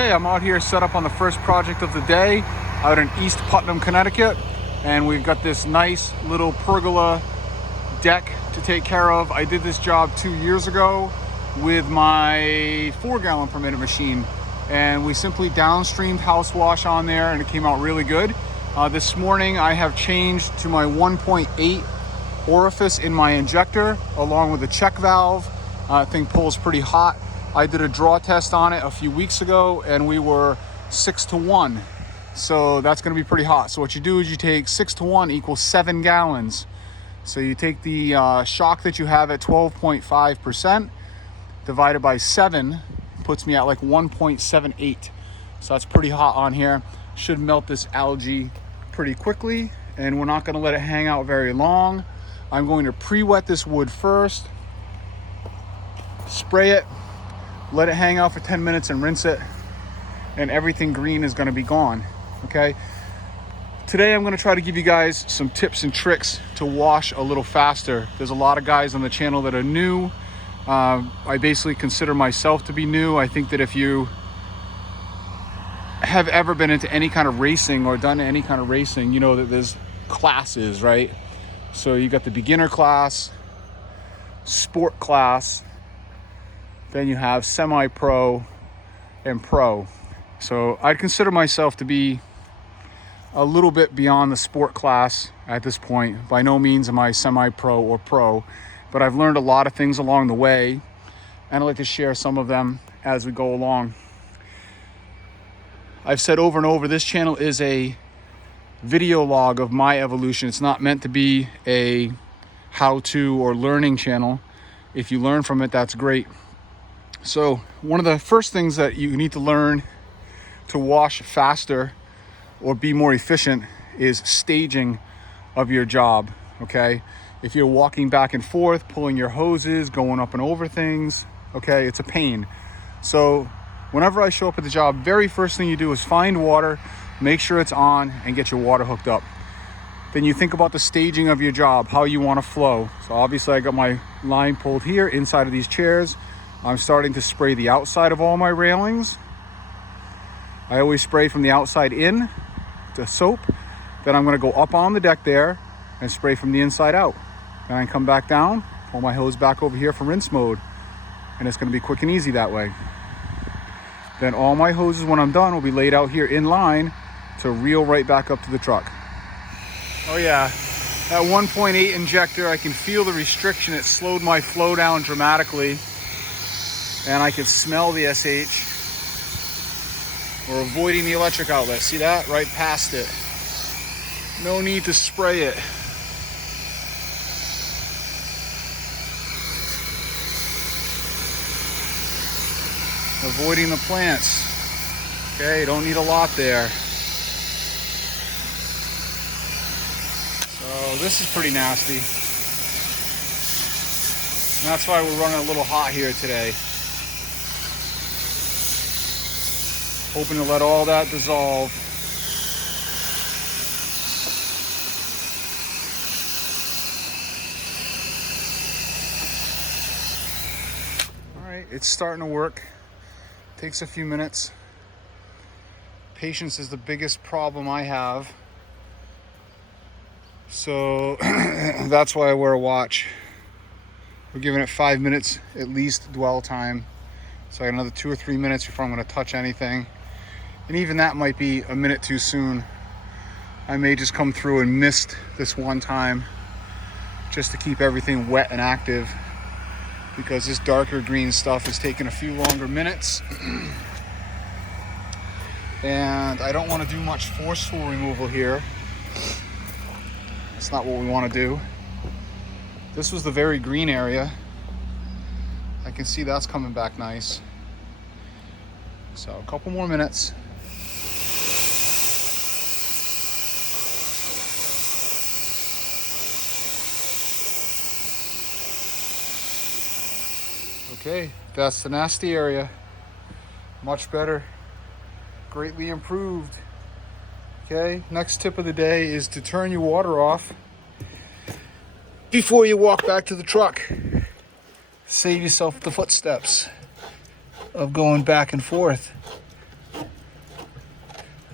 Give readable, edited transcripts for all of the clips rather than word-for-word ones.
Okay, I'm out here set up on the first project of the day out in East Putnam, Connecticut. And we've got this nice little pergola deck to take care of. I did this job 2 years ago with my 4-gallon per minute machine. And we simply downstreamed house wash on there and it came out really good. This morning I have changed to my 1.8 orifice in my injector along with the check valve. Thing pulls pretty hot. I did a draw test on it a few weeks ago and we were 6-1. So that's gonna be pretty hot. So what you do is you take 6-1 equals 7 gallons. So you take the shock that you have at 12.5% divided by 7, puts me at like 1.78. So that's pretty hot on here. Should melt this algae pretty quickly, and we're not gonna let it hang out very long. I'm going to pre-wet this wood first, spray it, let it hang out for 10 minutes and rinse it, and everything green is gonna be gone, okay? Today I'm gonna try to give you guys some tips and tricks to wash a little faster. There's a lot of guys on the channel that are new. I basically consider myself to be new. I think that if you have ever been into any kind of racing or done any kind of racing, you know that there's classes, right? So you got the beginner class, sport class, then you have semi-pro and pro. So I'd consider myself to be a little bit beyond the sport class at this point. By no means am I semi-pro or pro, but I've learned a lot of things along the way, and I'd like to share some of them as we go along. I've said over and over, this channel is a video log of my evolution. It's not meant to be a how-to or learning channel. If you learn from it, that's great. So one of the first things that you need to learn to wash faster or be more efficient is staging of your job, okay? If you're walking back and forth, pulling your hoses, going up and over things, okay, it's a pain. So whenever I show up at the job, very first thing you do is find water, make sure it's on, and get your water hooked up. Then you think about the staging of your job, how you want to flow. So obviously I got my line pulled here inside of these chairs. I'm starting to spray the outside of all my railings. I always spray from the outside in to soap. Then I'm going to go up on the deck there and spray from the inside out. Then I come back down, pull my hose back over here for rinse mode. And it's going to be quick and easy that way. Then all my hoses, when I'm done, will be laid out here in line to reel right back up to the truck. Oh yeah, that 1.8 injector, I can feel the restriction. It slowed my flow down dramatically. And I can smell the SH. We're avoiding the electric outlet. See that? Right past it. No need to spray it. Avoiding the plants. Okay, don't need a lot there. So this is pretty nasty. And that's why we're running a little hot here today. Hoping to let all that dissolve. All right, it's starting to work. Takes a few minutes. Patience is the biggest problem I have. So that's why I wear a watch. We're giving it 5 minutes at least dwell time. So I got another 2 or 3 minutes before I'm going to touch anything. And even that might be a minute too soon. I may just come through and mist this one time just to keep everything wet and active, because this darker green stuff is taking a few longer minutes. And I don't want to do much forceful removal here. That's not what we want to do. This was the very green area. I can see that's coming back nice. So a couple more minutes. Okay, that's the nasty area. Much better. Greatly improved. Okay, next tip of the day is to turn your water off before you walk back to the truck. Save yourself the footsteps of going back and forth.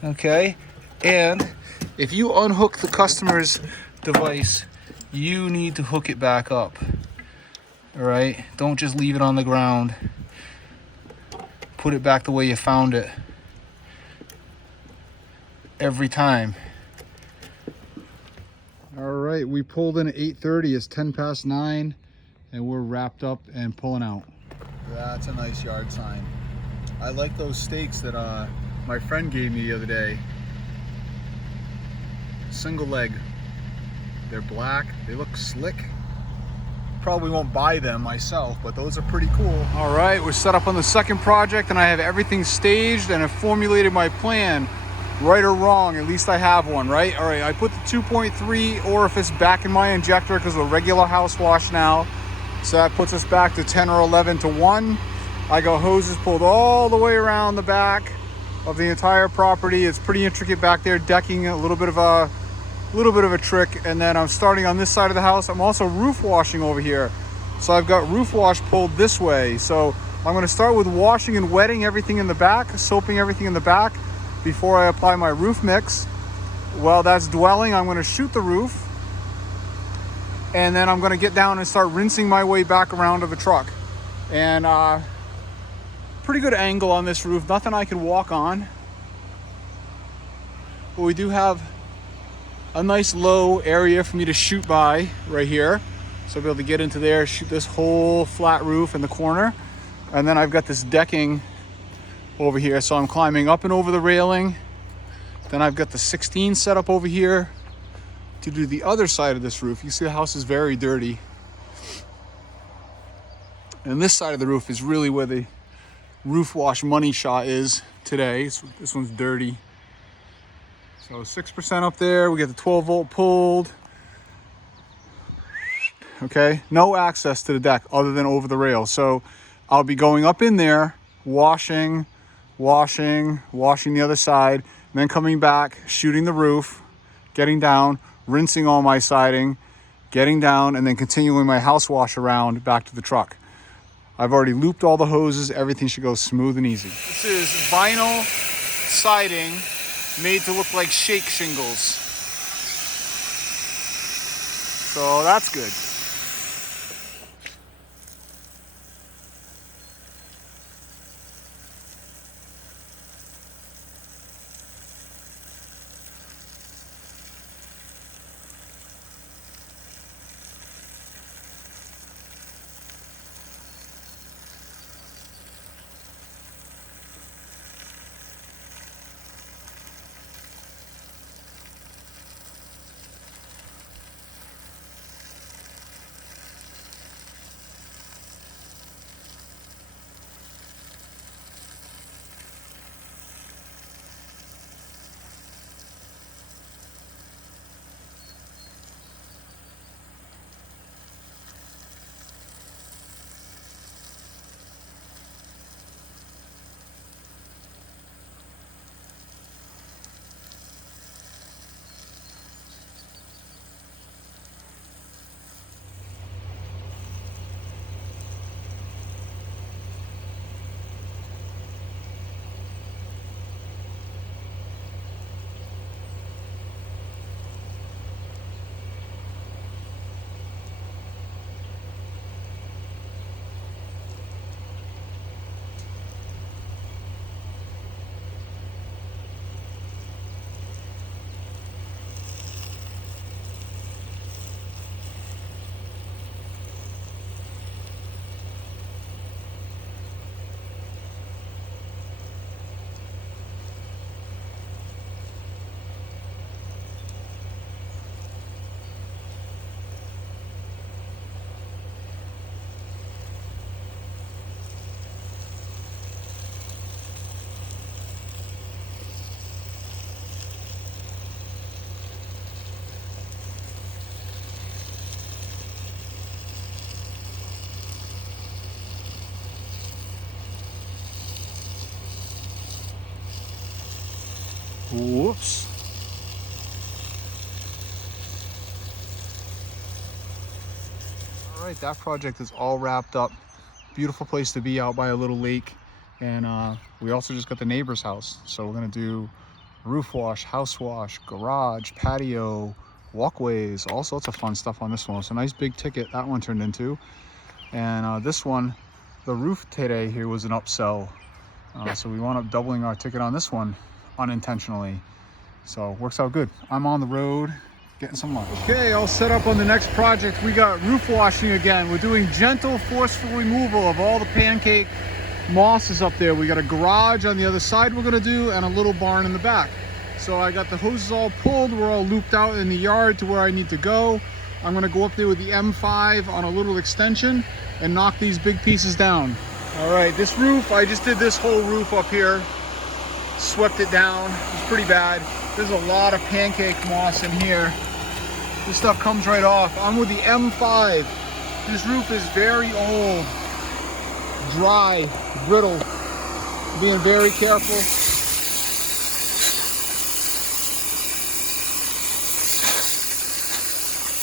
Okay, and if you unhook the customer's device, you need to hook it back up. All right, don't just leave it on the ground. Put it back the way you found it every time. All right, we pulled in at 8:30. It's 10 past 9, and we're wrapped up and pulling out. That's a nice yard sign. I like those stakes that my friend gave me the other day. Single leg. They're black. They look slick. Probably won't buy them myself, but those are pretty cool. All right, we're set up on the second project, and I have everything staged and have formulated my plan. Right or wrong, at least I have one, right? All right, I put the 2.3 orifice back in my injector because of the regular house wash now. So that puts us back to 10 or 11 to 1. I got hoses pulled all the way around the back of the entire property. It's pretty intricate back there, decking, a little bit of a trick. And then I'm starting on this side of the house. I'm also roof washing over here. So I've got roof wash pulled this way. So I'm gonna start with washing and wetting everything in the back, soaping everything in the back before I apply my roof mix. While that's dwelling, I'm gonna shoot the roof. And then I'm gonna get down and start rinsing my way back around to the truck. And pretty good angle on this roof, nothing I can walk on. But we do have a nice low area for me to shoot by right here. So I'll be able to get into there, shoot this whole flat roof in the corner. And then I've got this decking over here. So I'm climbing up and over the railing. Then I've got the 16 set up over here to do the other side of this roof. You see the house is very dirty. And this side of the roof is really where the roof wash money shot is today. So this one's dirty. So 6% up there. We get the 12 volt pulled. Okay, no access to the deck other than over the rail. So I'll be going up in there, washing the other side, and then coming back, shooting the roof, getting down, rinsing all my siding, getting down, and then continuing my house wash around back to the truck. I've already looped all the hoses. Everything should go smooth and easy. This is vinyl siding made to look like shake shingles. So that's good. Whoops. All right, that project is all wrapped up. Beautiful place to be out by a little lake. And we also just got the neighbor's house. So we're gonna do roof wash, house wash, garage, patio, walkways, all sorts of fun stuff on this one. It's a nice big ticket that one turned into. And this one, the roof today here was an upsell. So we wound up doubling our ticket on this one unintentionally. So it works out good. I'm on the road getting some lunch. Okay, all set up on the next project. We got roof washing again. We're doing gentle, forceful removal of all the pancake mosses up there. We got a garage on the other side we're gonna do, and a little barn in the back. So I got the hoses all pulled. We're all looped out in the yard to where I need to go. I'm gonna go up there with the M5 on a little extension and knock these big pieces down. All right, this roof, I just did this whole roof up here, swept it down. It's pretty bad. There's a lot of pancake moss in here. This stuff comes right off. I'm with the M5. This roof is very old, dry, brittle. Being very careful.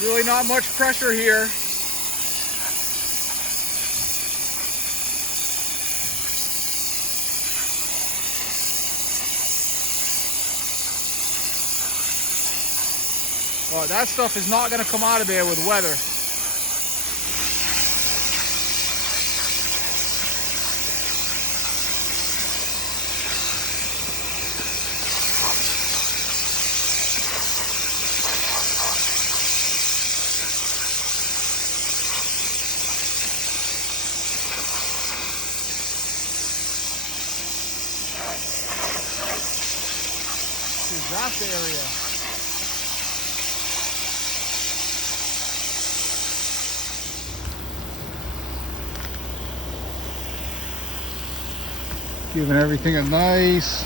Really not much pressure here. Oh, that stuff is not going to come out of there with weather. That's the area. Giving everything a nice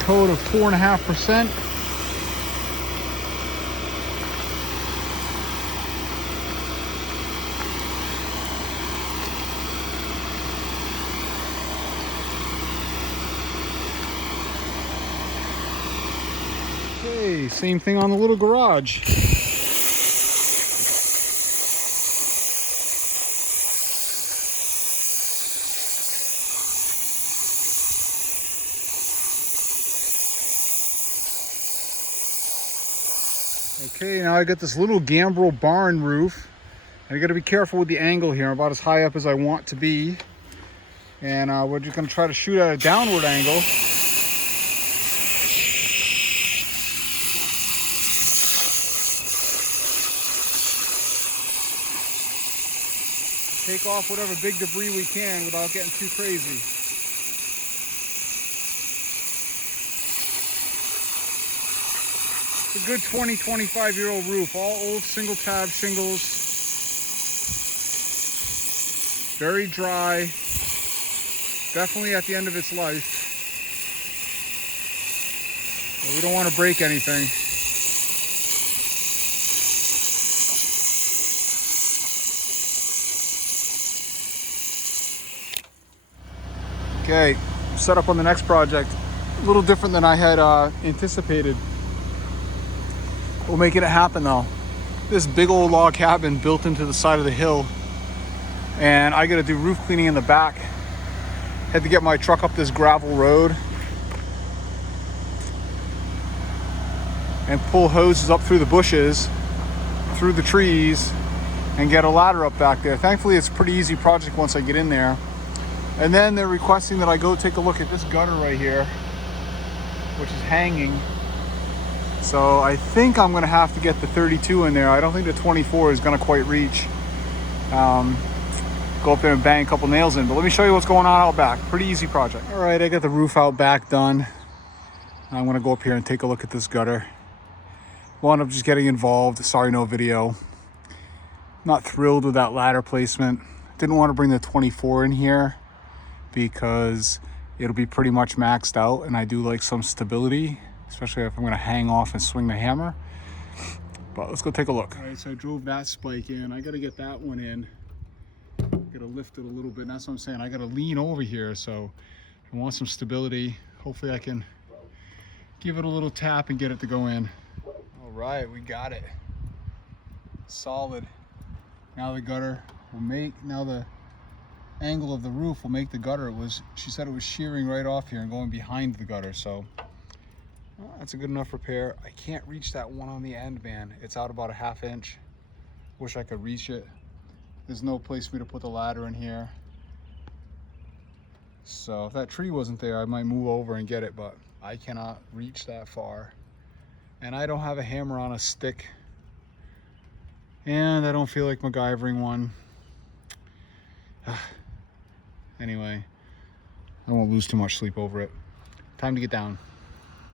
coat of 4.5%. Okay, same thing on the little garage. Okay, now I got this little gambrel barn roof. I got to be careful with the angle here. I'm about as high up as I want to be. And we're just going to try to shoot at a downward angle. Take off whatever big debris we can without getting too crazy. It's a good 20, 25-year-old roof, all old single tab shingles. Very dry, definitely at the end of its life. But we don't want to break anything. Okay, set up on the next project. A little different than I had anticipated. We're making it happen though. This big old log cabin built into the side of the hill, and I got to do roof cleaning in the back. Had to get my truck up this gravel road and pull hoses up through the bushes, through the trees, and get a ladder up back there. Thankfully, it's a pretty easy project once I get in there. And then they're requesting that I go take a look at this gutter right here, which is hanging. So I think I'm gonna have to get the 32 in there. I don't think the 24 is gonna quite reach. Go up there and bang a couple nails in. But let me show you what's going on out back. Pretty easy project. All right, I got the roof out back done. I'm gonna go up here and take a look at this gutter. Wound up just getting involved. Sorry, no video. Not thrilled with that ladder placement. Didn't want to bring the 24 in here because it'll be pretty much maxed out, and I do like some stability, especially if I'm going to hang off and swing the hammer. But let's go take a look. All right, so I drove that spike in. I got to get that one in. Got to lift it a little bit, and that's what I'm saying. I got to lean over here, so I want some stability. Hopefully I can give it a little tap and get it to go in. All right, we got it. Solid. Now the gutter will make, now the angle of the roof will make the gutter. She said it was shearing right off here and going behind the gutter, so Well, that's a good enough repair. I can't reach that one on the end, man. It's out about a 1/2 inch. Wish I could reach it. There's no place for me to put the ladder in here. So if that tree wasn't there, I might move over and get it, but I cannot reach that far. And I don't have a hammer on a stick. And I don't feel like MacGyvering one. Anyway, I won't lose too much sleep over it. Time to get down.